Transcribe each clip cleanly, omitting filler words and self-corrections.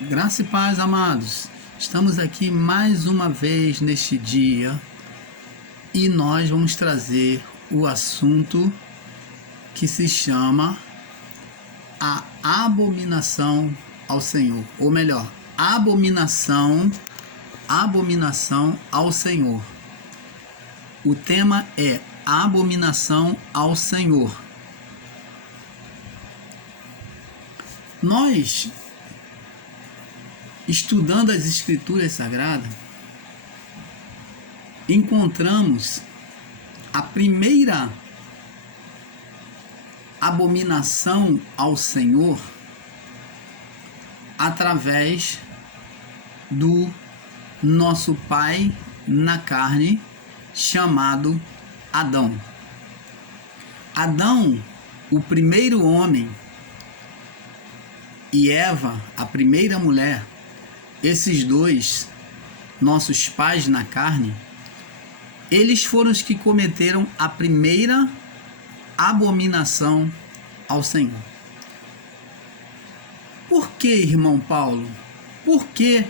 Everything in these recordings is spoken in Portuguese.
Graça e paz, amados. Estamos aqui mais uma vez neste dia e nós vamos trazer o assunto que se chama a abominação ao Senhor, ou melhor, abominação ao Senhor. O tema é abominação ao Senhor. Nós, estudando as Escrituras Sagradas, encontramos a primeira abominação ao Senhor através do nosso pai na carne, chamado Adão. Adão, o primeiro homem, e Eva, a primeira mulher, esses dois, nossos pais na carne, eles foram os que cometeram a primeira abominação ao Senhor. Por que, irmão Paulo? Por que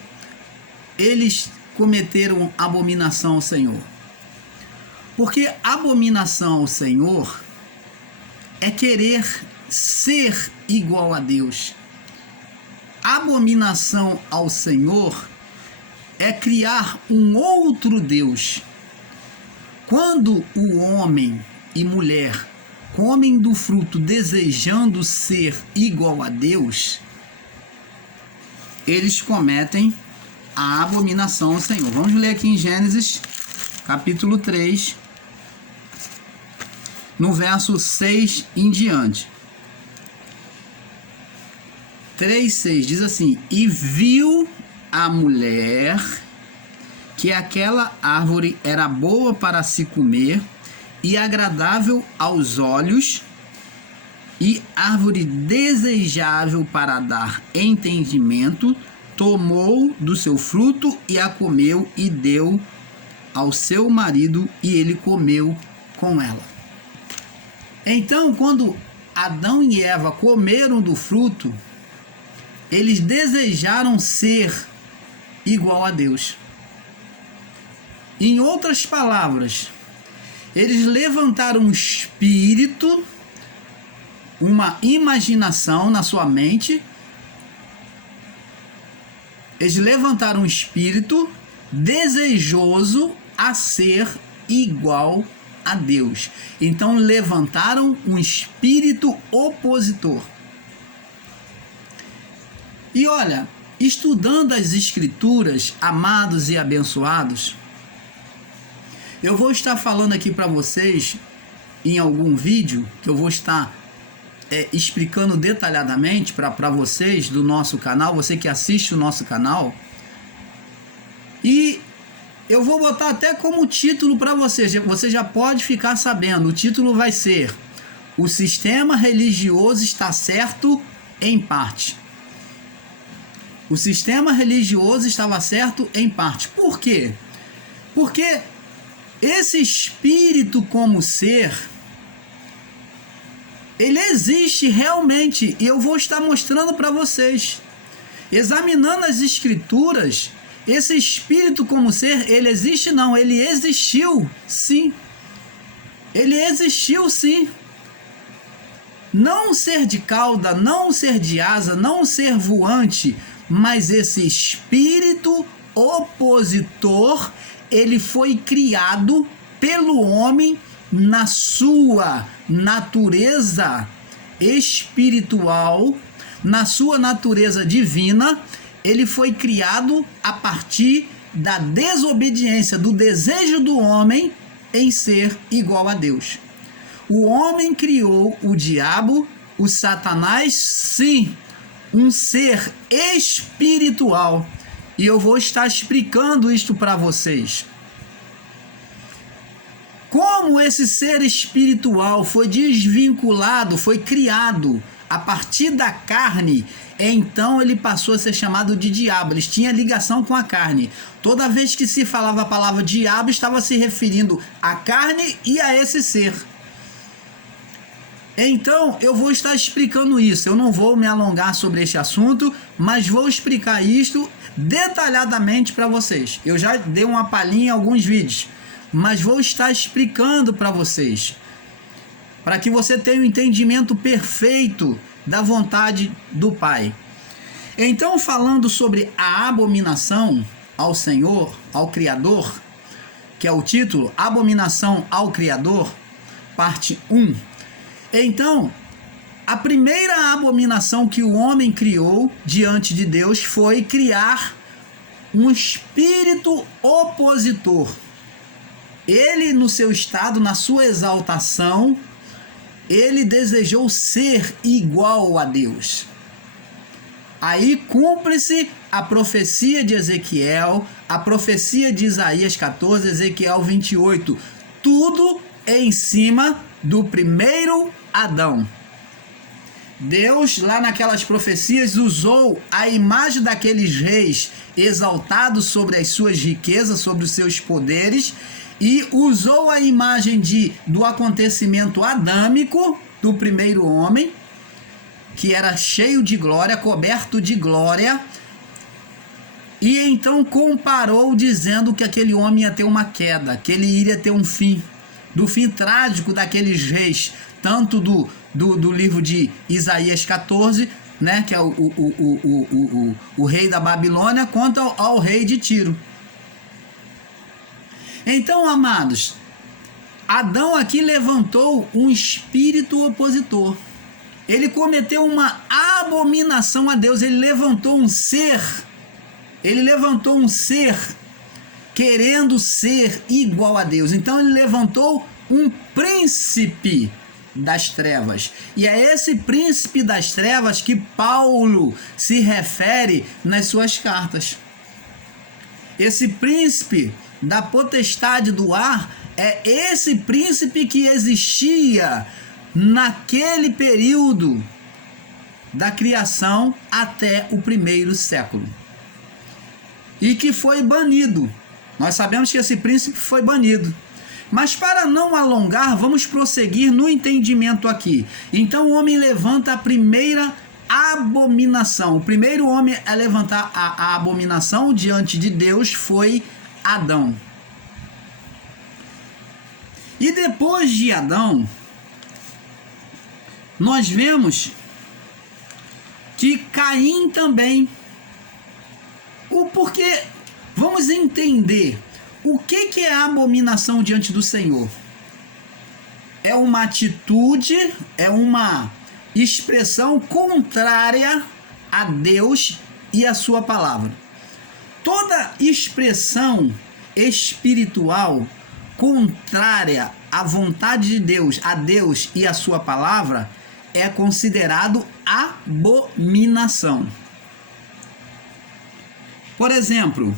eles cometeram abominação ao Senhor? Porque abominação ao Senhor é querer ser igual a Deus. Abominação ao Senhor é criar um outro Deus. Quando o homem e mulher comem do fruto desejando ser igual a Deus, eles cometem a abominação ao Senhor. Vamos ler aqui em Gênesis, capítulo 3, no verso 6 em diante. 3:6 diz assim: e viu a mulher que aquela árvore era boa para se comer e agradável aos olhos, e árvore desejável para dar entendimento, tomou do seu fruto e a comeu e deu ao seu marido, e ele comeu com ela. Então, quando Adão e Eva comeram do fruto, eles desejaram ser igual a Deus. Em outras palavras, eles levantaram um espírito, uma imaginação na sua mente. Eles levantaram um espírito desejoso a ser igual a Deus. Então levantaram um espírito opositor. E olha, estudando as Escrituras, amados e abençoados, eu vou estar falando aqui para vocês em algum vídeo que eu vou estar explicando detalhadamente para vocês do nosso canal, você que assiste o nosso canal. E eu vou botar até como título para vocês, você já pode ficar sabendo. O título vai ser: o sistema religioso está certo em parte. O sistema religioso estava certo em parte. Por quê? Porque esse espírito como ser, ele existe realmente, e eu vou estar mostrando para vocês. Examinando as Escrituras, esse espírito como ser, ele existe não, ele existiu sim. Ele existiu sim. Não ser de cauda, não ser de asa, não ser voante, mas esse espírito opositor, ele foi criado pelo homem na sua natureza espiritual, na sua natureza divina. Ele foi criado a partir da desobediência, do desejo do homem em ser igual a Deus. O homem criou o diabo, o Satanás, sim, um ser espiritual. E eu vou estar explicando isto para vocês. Como esse ser espiritual foi desvinculado, foi criado a partir da carne, então ele passou a ser chamado de diabo. Eles tinham ligação com a carne. Toda vez que se falava a palavra diabo, estava se referindo à carne e a esse ser. Então, eu vou estar explicando isso. Eu não vou me alongar sobre este assunto, mas vou explicar isto detalhadamente para vocês. Eu já dei uma palhinha em alguns vídeos, mas vou estar explicando para vocês, para que você tenha um entendimento perfeito da vontade do Pai. Então, falando sobre a abominação ao Senhor, ao Criador, que é o título, Abominação ao Criador, parte 1. Então, a primeira abominação que o homem criou diante de Deus foi criar um espírito opositor. Ele, no seu estado, na sua exaltação, ele desejou ser igual a Deus. Aí cumpre-se a profecia de Ezequiel, a profecia de Isaías 14, Ezequiel 28, tudo em cima do primeiro Adão. Deus, lá naquelas profecias, usou a imagem daqueles reis exaltados sobre as suas riquezas, sobre os seus poderes, e usou a imagem do acontecimento adâmico do primeiro homem, que era cheio de glória, coberto de glória, e então comparou dizendo que aquele homem ia ter uma queda, que ele iria ter um fim, do fim trágico daqueles reis, tanto do livro de Isaías 14, né, que é o rei da Babilônia, quanto ao rei de Tiro. Então, amados, Adão aqui levantou um espírito opositor. Ele cometeu uma abominação a Deus. Ele levantou um ser querendo ser igual a Deus. Então ele levantou um príncipe das trevas. E é esse príncipe das trevas que Paulo se refere nas suas cartas. Esse príncipe da potestade do ar é esse príncipe que existia naquele período da criação até o primeiro século, e que foi banido. Nós sabemos que esse príncipe foi banido, mas para não alongar, vamos prosseguir no entendimento aqui. Então o homem levanta a primeira abominação. O primeiro homem a levantar a abominação diante de Deus foi Adão. E depois de Adão, nós vemos que Caim também. O porquê? Vamos entender o que é a abominação diante do Senhor. É uma atitude, é uma expressão contrária a Deus e a sua palavra. Toda expressão espiritual contrária à vontade de Deus, a Deus e a sua palavra, é considerado abominação. Por exemplo,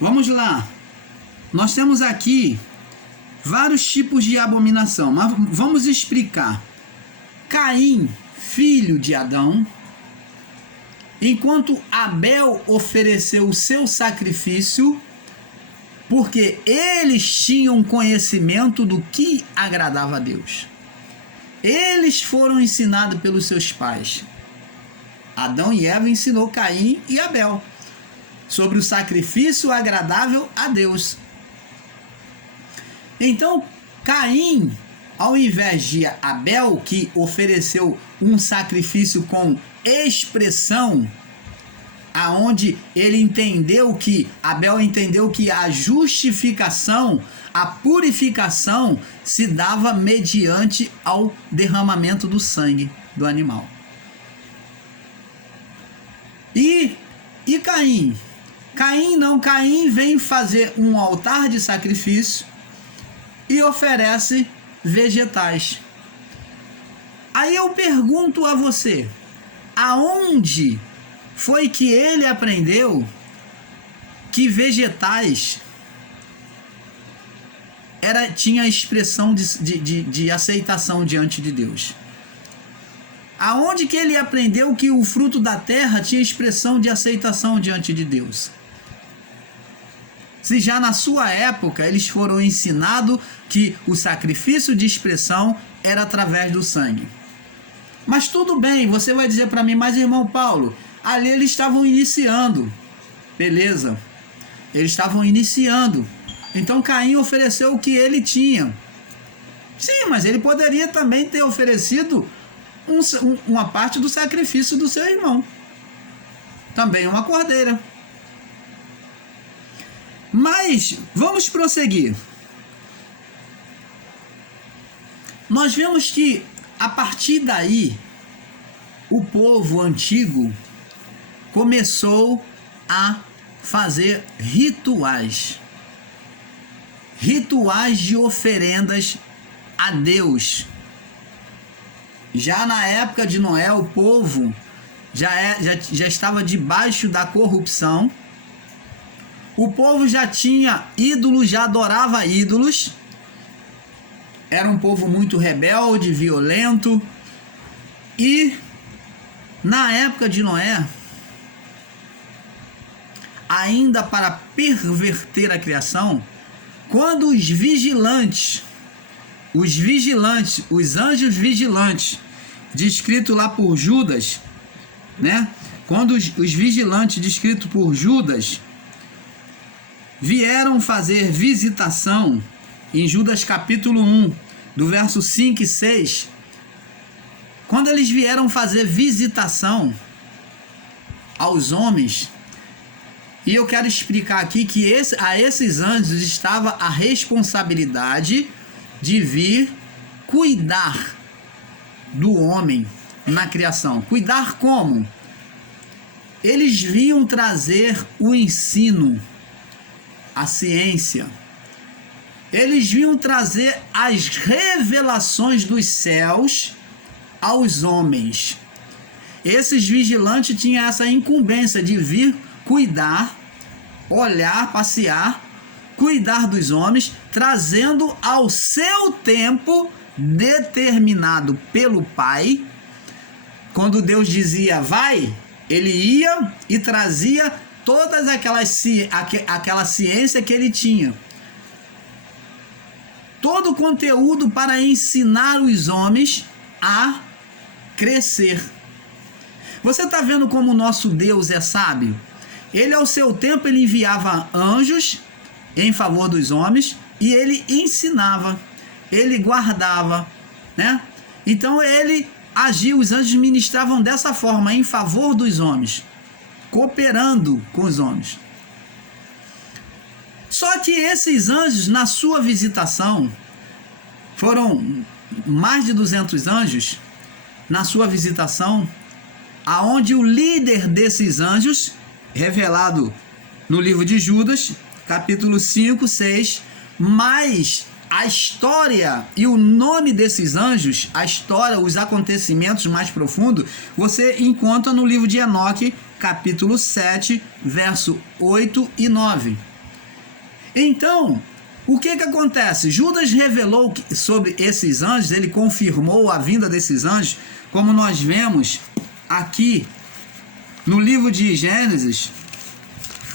vamos lá. Nós temos aqui vários tipos de abominação, mas vamos explicar. Caim, filho de Adão, enquanto Abel ofereceu o seu sacrifício, porque eles tinham conhecimento do que agradava a Deus. Eles foram ensinados pelos seus pais. Adão e Eva ensinou Caim e Abel sobre o sacrifício agradável a Deus. Então, Caim, ao invés de Abel, que ofereceu um sacrifício com expressão, aonde ele entendeu que, Abel entendeu que a justificação, a purificação se dava mediante ao derramamento do sangue do animal. E Caim? Caim não, Caim vem fazer um altar de sacrifício e oferece vegetais. Aí eu pergunto a você, aonde foi que ele aprendeu que vegetais tinha expressão de aceitação diante de Deus? Aonde que ele aprendeu que o fruto da terra tinha expressão de aceitação diante de Deus? se já na sua época eles foram ensinados que o sacrifício de expiação era através do sangue? Mas tudo bem, você vai dizer para mim, mas irmão Paulo, ali eles estavam iniciando. Beleza, eles estavam iniciando. Então Caim ofereceu o que ele tinha. Sim, mas ele poderia também ter oferecido uma parte do sacrifício do seu irmão. Também uma cordeira. Mas vamos prosseguir. Nós vemos que a partir daí o povo antigo começou a fazer rituais de oferendas a Deus. Já na época de Noé, o povo já estava debaixo da corrupção. O povo já tinha ídolos, já adorava ídolos. Era um povo muito rebelde, violento. E na época de Noé, ainda para perverter a criação, quando os anjos vigilantes, descrito lá por Judas, né? Quando os vigilantes, descrito por Judas, vieram fazer visitação, em Judas capítulo 1, do verso 5 e 6, quando eles vieram fazer visitação aos homens, e eu quero explicar aqui que a esses anjos estava a responsabilidade de vir cuidar do homem na criação. Cuidar como? Eles vinham trazer o ensino, a ciência. Eles vinham trazer as revelações dos céus aos homens. Esses vigilantes tinham essa incumbência de vir cuidar, olhar, passear, cuidar dos homens, trazendo ao seu tempo determinado pelo Pai. Quando Deus dizia vai, ele ia e trazia todas aquela ciência que ele tinha. Todo o conteúdo para ensinar os homens a crescer. Você está vendo como o nosso Deus é sábio? Ele, ao seu tempo, ele enviava anjos em favor dos homens e ele ensinava, ele guardava, né? Então ele agia, os anjos ministravam dessa forma, em favor dos homens, cooperando com os homens. Só que esses anjos, na sua visitação, foram mais de 200 anjos, na sua visitação, aonde o líder desses anjos, revelado no livro de Judas, capítulo 5, 6, mas a história e o nome desses anjos, a história, os acontecimentos mais profundos, você encontra no livro de Enoque, capítulo 7, verso 8 e 9. Então, o que acontece? Judas revelou sobre esses anjos, ele confirmou a vinda desses anjos, como nós vemos aqui no livro de Gênesis,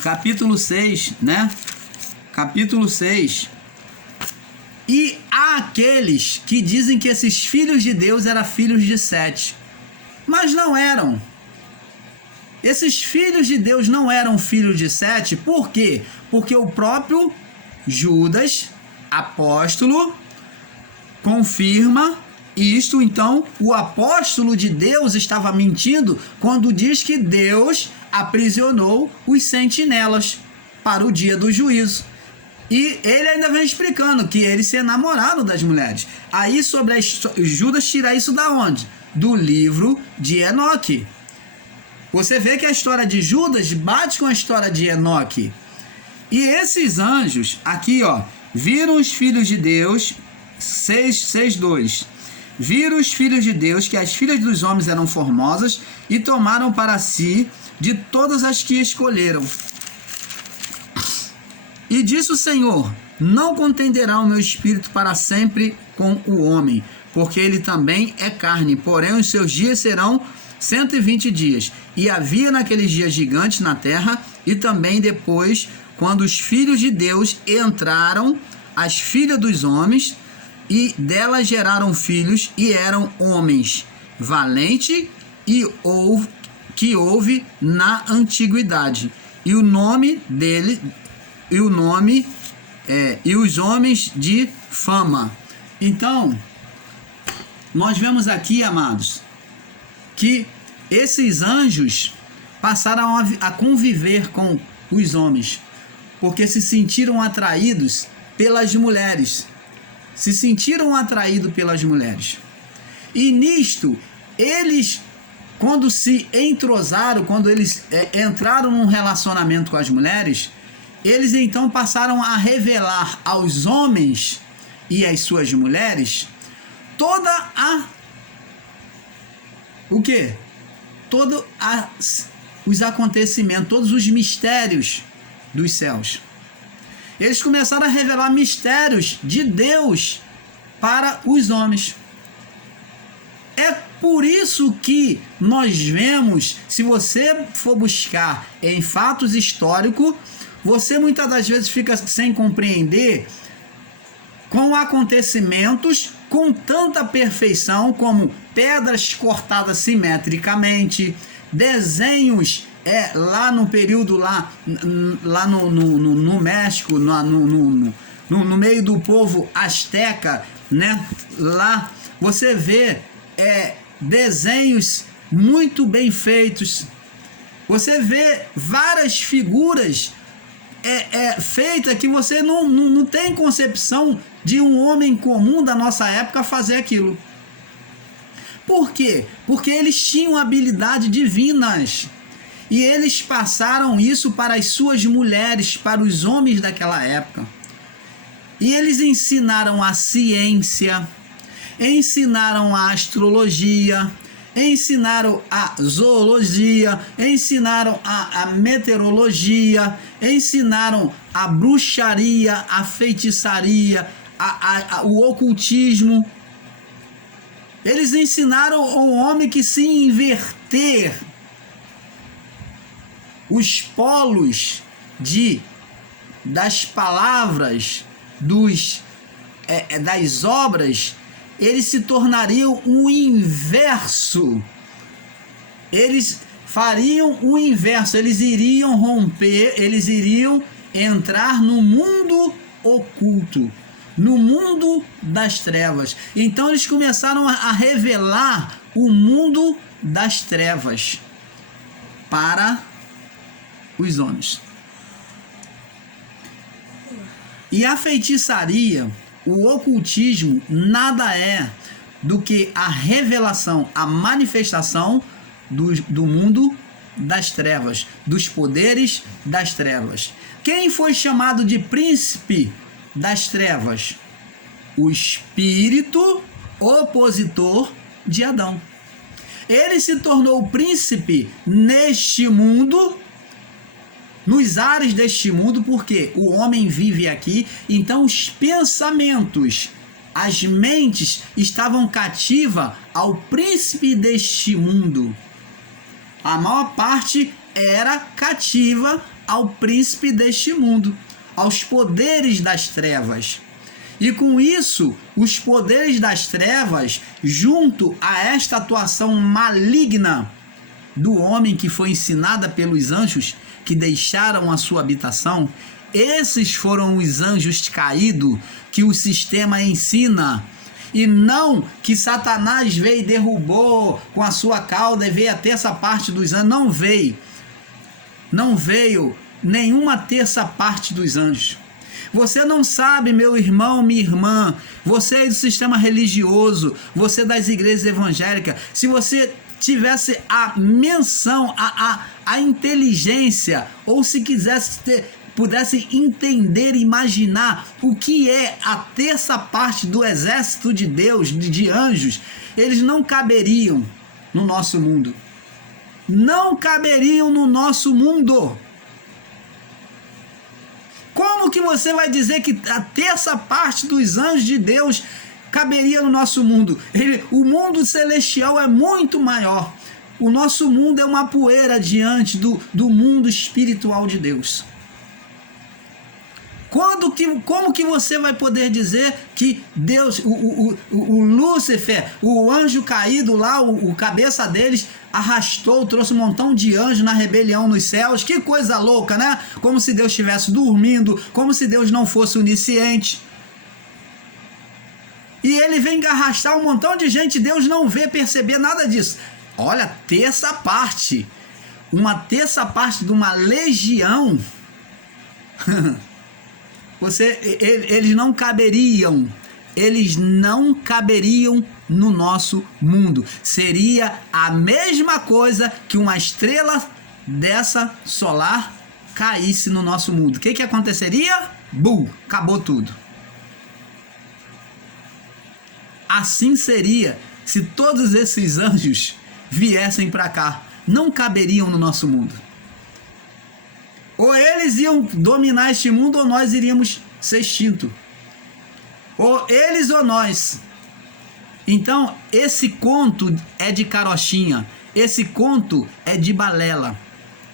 capítulo 6, né? Capítulo 6. E há aqueles que dizem que esses filhos de Deus eram filhos de Sete, mas não eram. Esses filhos de Deus não eram filhos de Sete, por quê? Porque o próprio Judas, apóstolo, confirma isto. Então, o apóstolo de Deus estava mentindo quando diz que Deus aprisionou os sentinelas para o dia do juízo. E ele ainda vem explicando que eles se enamoraram das mulheres. Aí, sobre Judas tira isso da onde? Do livro de Enoque. Você vê que a história de Judas bate com a história de Enoque. E esses anjos, aqui ó, viram os filhos de Deus, 6:2. Viram os filhos de Deus, que as filhas dos homens eram formosas, e tomaram para si de todas as que escolheram. E disse o Senhor: não contenderá o meu espírito para sempre com o homem, porque ele também é carne, porém os seus dias serão 120 dias. E havia naqueles dias gigantes na terra, e também depois, quando os filhos de Deus entraram as filhas dos homens, e delas geraram filhos, e eram homens valentes, que houve na antiguidade. E o nome dele, e os homens de fama. Então, nós vemos aqui, amados, que esses anjos passaram a conviver com os homens, porque se sentiram atraídos pelas mulheres. Se sentiram atraídos pelas mulheres. E nisto, eles, quando se entrosaram, quando eles entraram num relacionamento com as mulheres, eles então passaram a revelar aos homens e às suas mulheres os acontecimentos, todos os mistérios dos céus. Eles começaram a revelar mistérios de Deus para os homens. É por isso que nós vemos, se você for buscar em fatos históricos, você muitas das vezes fica sem compreender com acontecimentos com tanta perfeição, como pedras cortadas simetricamente, desenhos lá no período lá no México, no meio do povo asteca, né? Lá você vê desenhos muito bem feitos. Você vê várias figuras feitas que você não tem concepção de um homem comum da nossa época fazer aquilo. Por quê? Porque eles tinham habilidades divinas. E eles passaram isso para as suas mulheres, para os homens daquela época. E eles ensinaram a ciência, ensinaram a astrologia, ensinaram a zoologia, ensinaram a meteorologia, ensinaram a bruxaria, a feitiçaria, o ocultismo. Eles ensinaram ao homem que se inverter os polos das palavras, das obras, eles se tornariam o inverso. Eles fariam o inverso, eles iriam romper, eles iriam entrar no mundo oculto, no mundo das trevas. Então eles começaram a revelar o mundo das trevas para os homens. E a feitiçaria, o ocultismo, nada é do que a revelação, a manifestação do mundo das trevas, dos poderes das trevas. Quem foi chamado de príncipe das trevas? O espírito opositor de Adão. Ele se tornou príncipe neste mundo, nos ares deste mundo, porque o homem vive aqui, então os pensamentos, as mentes estavam cativas ao príncipe deste mundo. A maior parte era cativa ao príncipe deste mundo, aos poderes das trevas. E com isso, os poderes das trevas, junto a esta atuação maligna do homem que foi ensinada pelos anjos que deixaram a sua habitação, esses foram os anjos caídos que o sistema ensina, e não que Satanás veio e derrubou com a sua cauda e veio a terça parte dos anjos. Não veio nenhuma terça parte dos anjos. Você não sabe, meu irmão, minha irmã, você é do sistema religioso, você é das igrejas evangélicas, se você tivesse a menção, a inteligência, ou se pudesse entender, imaginar o que é a terça parte do exército de Deus, de anjos, eles não caberiam no nosso mundo. Não caberiam no nosso mundo. Como que você vai dizer que a terça parte dos anjos de Deus caberia no nosso mundo? O mundo celestial é muito maior. O nosso mundo é uma poeira diante do mundo espiritual de Deus. Como que você vai poder dizer que Deus, o Lúcifer, o anjo caído lá, o cabeça deles, arrastou, trouxe um montão de anjos na rebelião nos céus? Que coisa louca, né? Como se Deus estivesse dormindo, como se Deus não fosse onisciente. E ele vem arrastar um montão de gente, Deus não vê, perceber nada disso. Olha, terça parte. Uma terça parte de uma legião. Eles não caberiam. Eles não caberiam no nosso mundo. Seria a mesma coisa que uma estrela dessa solar caísse no nosso mundo. O que aconteceria? Bum! Acabou tudo. Assim seria se todos esses anjos viessem para cá. Não caberiam no nosso mundo. Ou eles iam dominar este mundo, ou nós iríamos ser extintos. Ou eles ou nós. Então, esse conto é de carochinha. Esse conto é de balela,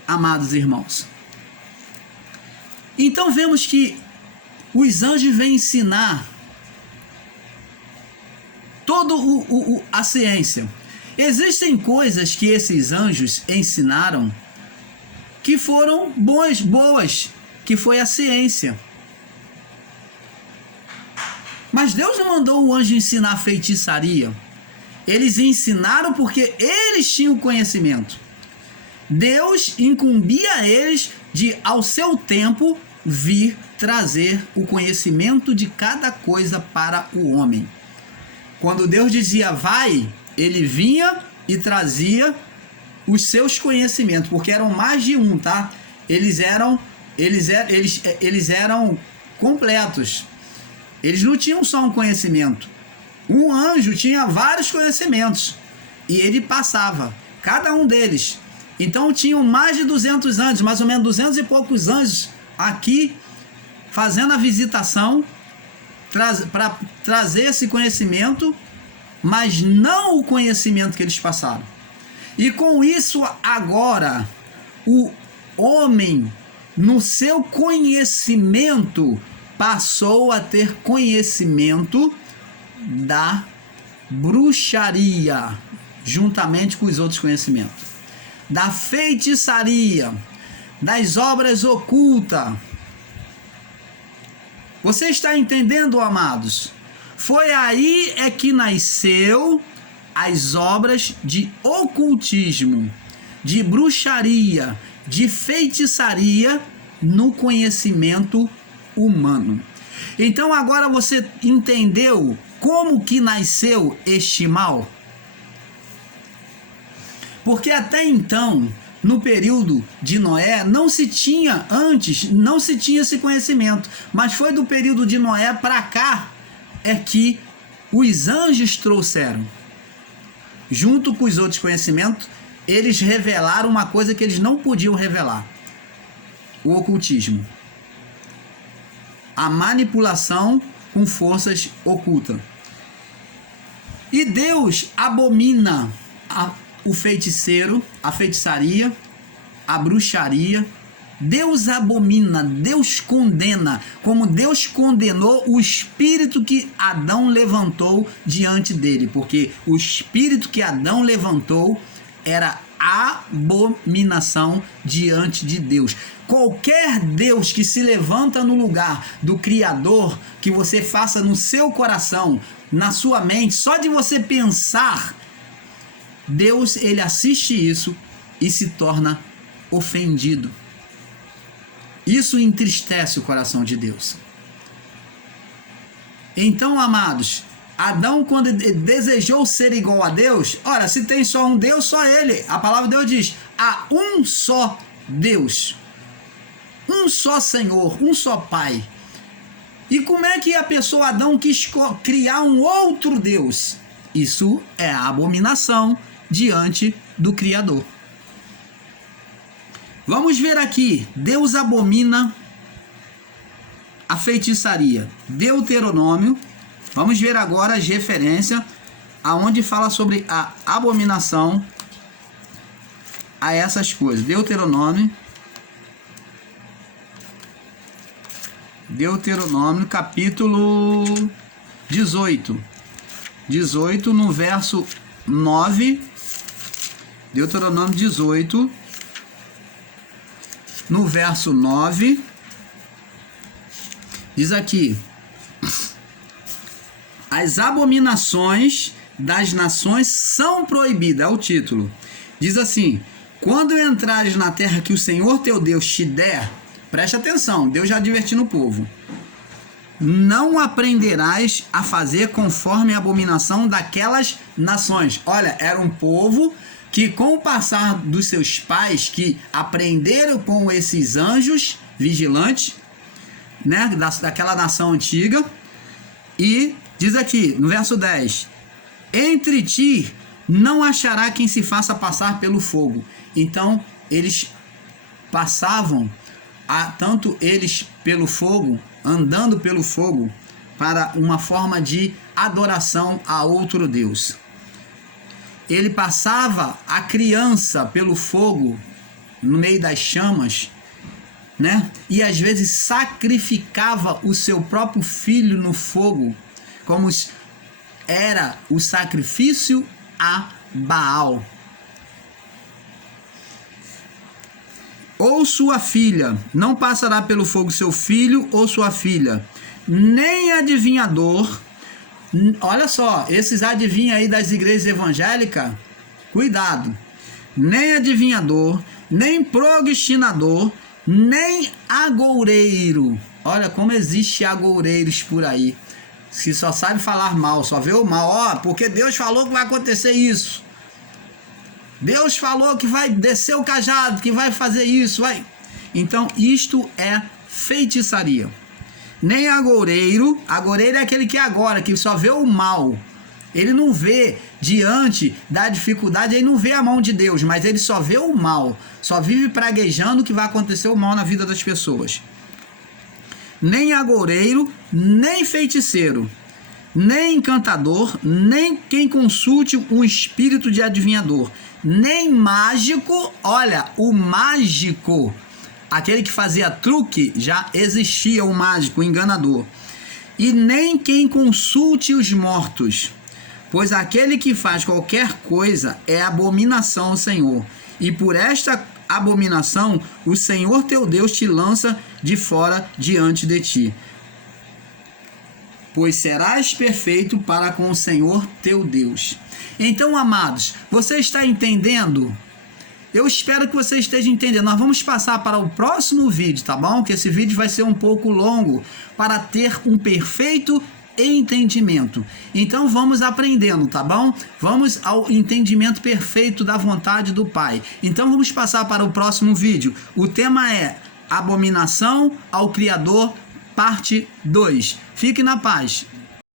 amados irmãos. Então, vemos que os anjos vêm ensinar toda a ciência. Existem coisas que esses anjos ensinaram que foram boas, que foi a ciência. Mas Deus não mandou o anjo ensinar feitiçaria. Eles ensinaram porque eles tinham conhecimento. Deus incumbia eles de, ao seu tempo, vir trazer o conhecimento de cada coisa para o homem. Quando Deus dizia vai, ele vinha e trazia os seus conhecimentos, porque eram mais de um, tá? Eles eram completos. Eles não tinham só um conhecimento. Um anjo tinha vários conhecimentos e ele passava, cada um deles. Então tinham mais de 200 anjos, mais ou menos 200 e poucos anjos aqui fazendo a visitação para trazer esse conhecimento, mas não o conhecimento que eles passaram. E com isso agora o homem no seu conhecimento passou a ter conhecimento da bruxaria, juntamente com os outros conhecimentos, da feitiçaria, das obras ocultas. Você está entendendo, amados? Foi aí é que nasceu as obras de ocultismo, de bruxaria, de feitiçaria no conhecimento humano. Então agora você entendeu como que nasceu este mal? Porque até então, no período de Noé, não se tinha esse conhecimento, mas foi do período de Noé para cá é que os anjos trouxeram, junto com os outros conhecimentos, eles revelaram uma coisa que eles não podiam revelar: o ocultismo, a manipulação com forças ocultas. E Deus abomina o feiticeiro, a feitiçaria, a bruxaria. Deus abomina, Deus condena, como Deus condenou o espírito que Adão levantou diante dele, porque o espírito que Adão levantou era abominação diante de Deus. Qualquer Deus que se levanta no lugar do Criador, que você faça no seu coração, na sua mente, só de você pensar, Deus, ele assiste isso e se torna ofendido. Isso entristece o coração de Deus. Então, amados, Adão, quando desejou ser igual a Deus, ora, se tem só um Deus, só ele. A palavra de Deus diz: há um só Deus, um só Senhor, um só Pai. E como é que a pessoa Adão quis criar um outro Deus? Isso é a abominação diante do Criador. Vamos ver aqui, Deus abomina a feitiçaria. Deuteronômio, vamos ver agora as referências, aonde fala sobre a abominação a essas coisas. Deuteronômio Deuteronômio capítulo 18. 18 no verso 9. Deuteronômio 18 no verso 9. Diz aqui: as abominações das nações são proibidas. É o título. Diz assim: quando entrares na terra que o Senhor teu Deus te der, preste atenção, Deus já advertindo o povo, não aprenderás a fazer conforme a abominação daquelas nações. Olha, era um povo que, com o passar dos seus pais, que aprenderam com esses anjos vigilantes, né, daquela nação antiga, e diz aqui no verso 10: entre ti não achará quem se faça passar pelo fogo. Então eles passavam, tanto eles pelo fogo, andando pelo fogo, para uma forma de adoração a outro Deus. Ele passava a criança pelo fogo, no meio das chamas, né? E às vezes sacrificava o seu próprio filho no fogo, como era o sacrifício a Baal. Ou sua filha, não passará pelo fogo seu filho ou sua filha, nem adivinhador. Olha só, esses adivinhos aí das igrejas evangélicas, cuidado. Nem adivinhador, nem prognostador, nem agoureiro. Olha como existe agoureiros por aí, que só sabe falar mal, só vê o mal. Ó, porque Deus falou que vai acontecer isso. Deus falou que vai descer o cajado, que vai fazer isso, vai. Então, isto é feitiçaria. Nem agoureiro. Agoureiro é aquele que agora, que só vê o mal. Ele não vê diante da dificuldade, ele não vê a mão de Deus, mas ele só vê o mal. Só vive praguejando que vai acontecer o mal na vida das pessoas. Nem agoureiro, nem feiticeiro, nem encantador, nem quem consulte um espírito de adivinhador, nem mágico. Olha, o mágico, aquele que fazia truque, já existia o mágico, o enganador. E nem quem consulte os mortos, pois aquele que faz qualquer coisa é abominação ao Senhor. E por esta abominação o Senhor teu Deus te lança de fora diante de ti. Pois serás perfeito para com o Senhor teu Deus. Então, amados, você está entendendo? Eu espero que você esteja entendendo. Nós vamos passar para o próximo vídeo, tá bom? Que esse vídeo vai ser um pouco longo para ter um perfeito entendimento. Então vamos aprendendo, tá bom? Vamos ao entendimento perfeito da vontade do Pai. Então vamos passar para o próximo vídeo. O tema é Abominação ao Criador, parte 2. Fique na paz.